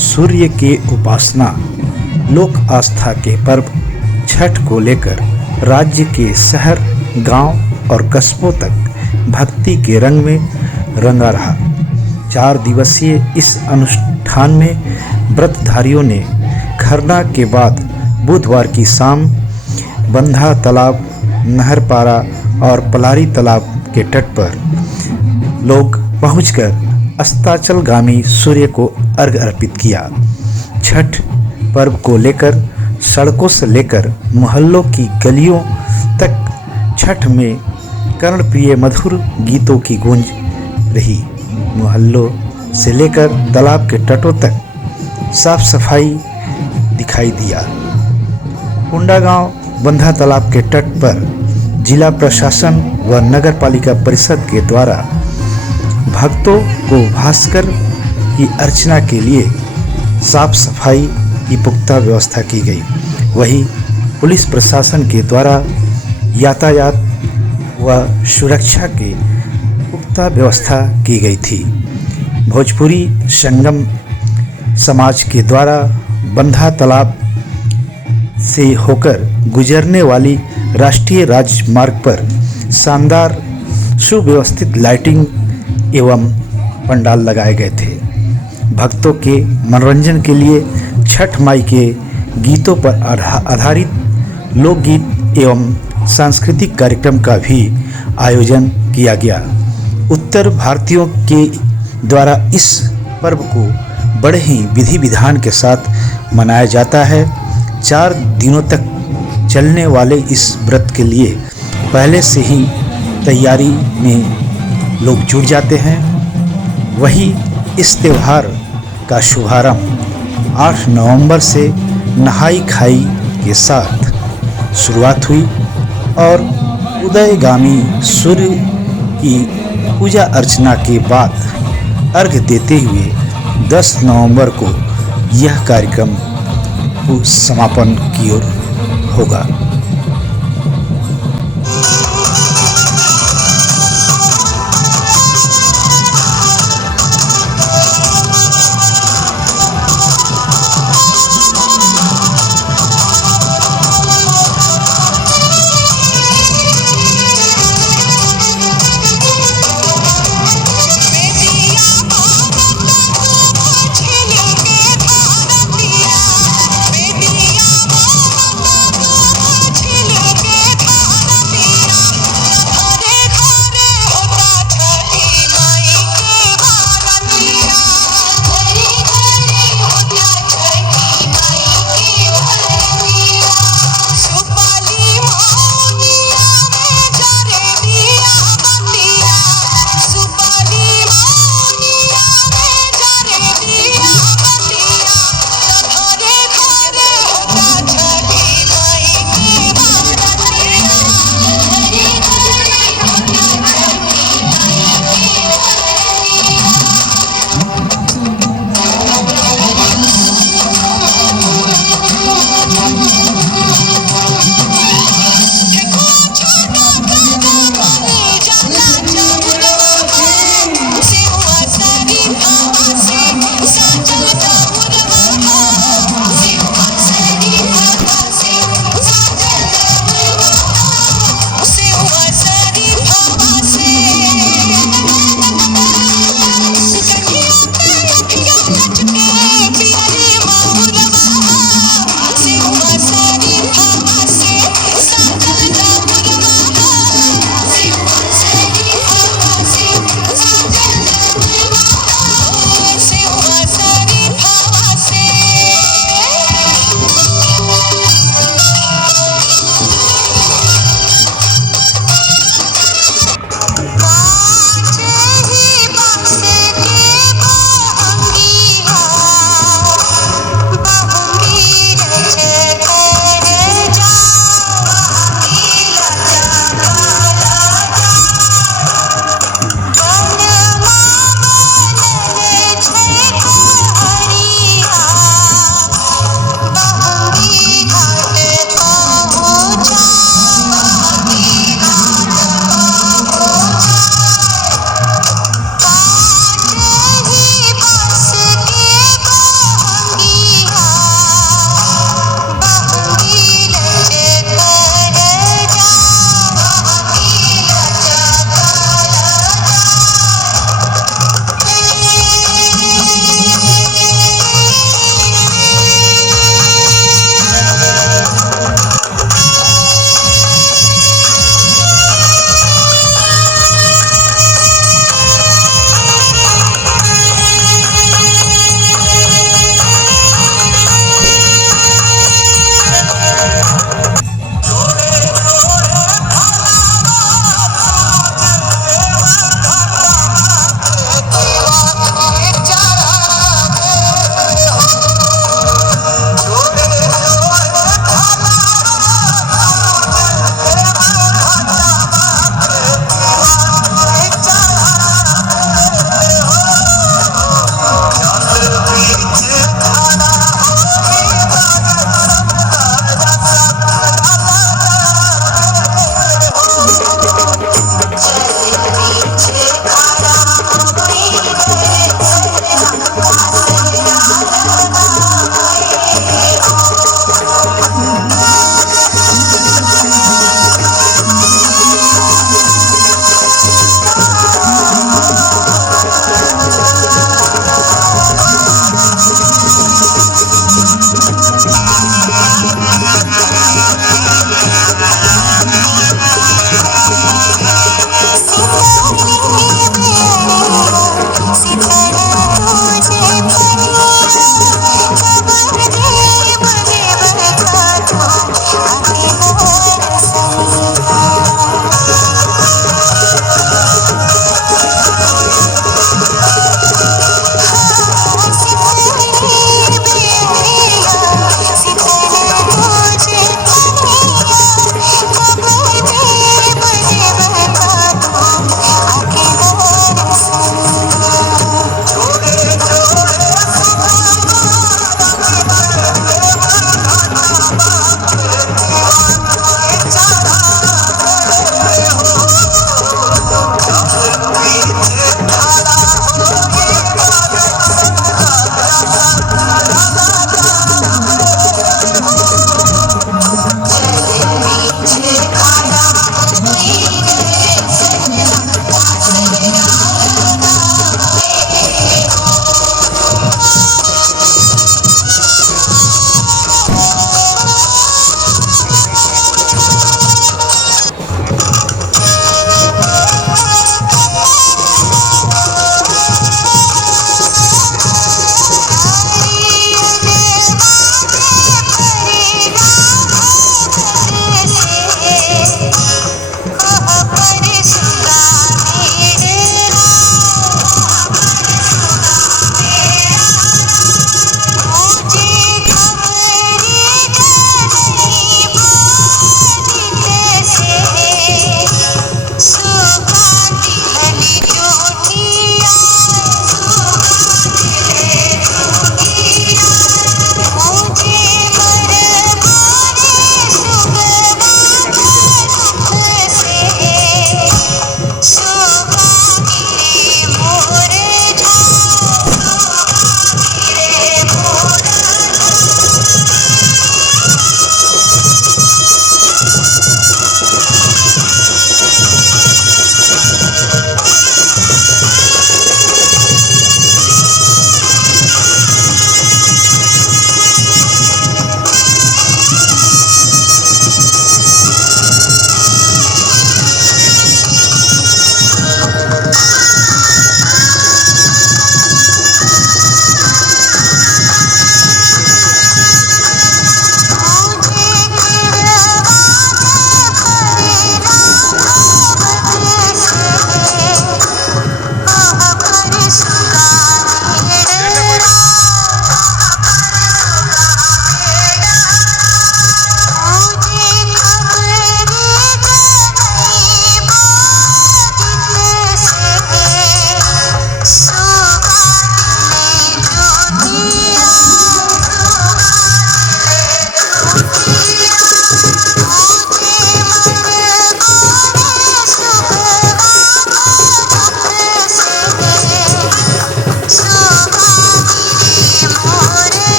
सूर्य के उपासना लोक आस्था के पर्व छठ को लेकर राज्य के शहर, गांव और कस्बों तक भक्ति के रंग में रंगा रहा। 4 दिवसीय इस अनुष्ठान में व्रतधारियों ने खरना के बाद बुधवार की शाम बंधा तालाब, नहरपारा और पलारी तालाब के तट पर लोग पहुंचकर अस्ताचलगामी सूर्य को अर्घ अर्पित किया। छठ पर्व को लेकर सड़कों से लेकर मोहल्लों की गलियों तक छठ में कर्णप्रिय मधुर गीतों की गूंज रही। मोहल्लों से लेकर तालाब के तटों तक साफ सफाई दिखाई दिया। कुंडागांव बंधा तालाब के तट पर जिला प्रशासन व नगर पालिका परिषद के द्वारा भक्तों को भास्कर की अर्चना के लिए साफ सफाई की पुख्ता व्यवस्था की गई। वहीं पुलिस प्रशासन के द्वारा यातायात व सुरक्षा के पुख्ता व्यवस्था की गई थी। भोजपुरी संगम समाज के द्वारा बंधा तालाब से होकर गुजरने वाली राष्ट्रीय राजमार्ग पर शानदार सुव्यवस्थित लाइटिंग एवं पंडाल लगाए गए थे। भक्तों के मनोरंजन के लिए छठ माई के गीतों पर आधारित लोकगीत एवं सांस्कृतिक कार्यक्रम का भी आयोजन किया गया। उत्तर भारतीयों के द्वारा इस पर्व को बड़े ही विधि विधान के साथ मनाया जाता है। 4 दिनों तक चलने वाले इस व्रत के लिए पहले से ही तैयारी में लोग जुट जाते हैं। वहीं इस त्यौहार का शुभारंभ 8 नवंबर से नहाई खाई के साथ शुरुआत हुई और उदयगामी सूर्य की पूजा अर्चना के बाद अर्घ देते हुए 10 नवंबर को यह कार्यक्रम समापन की ओर होगा।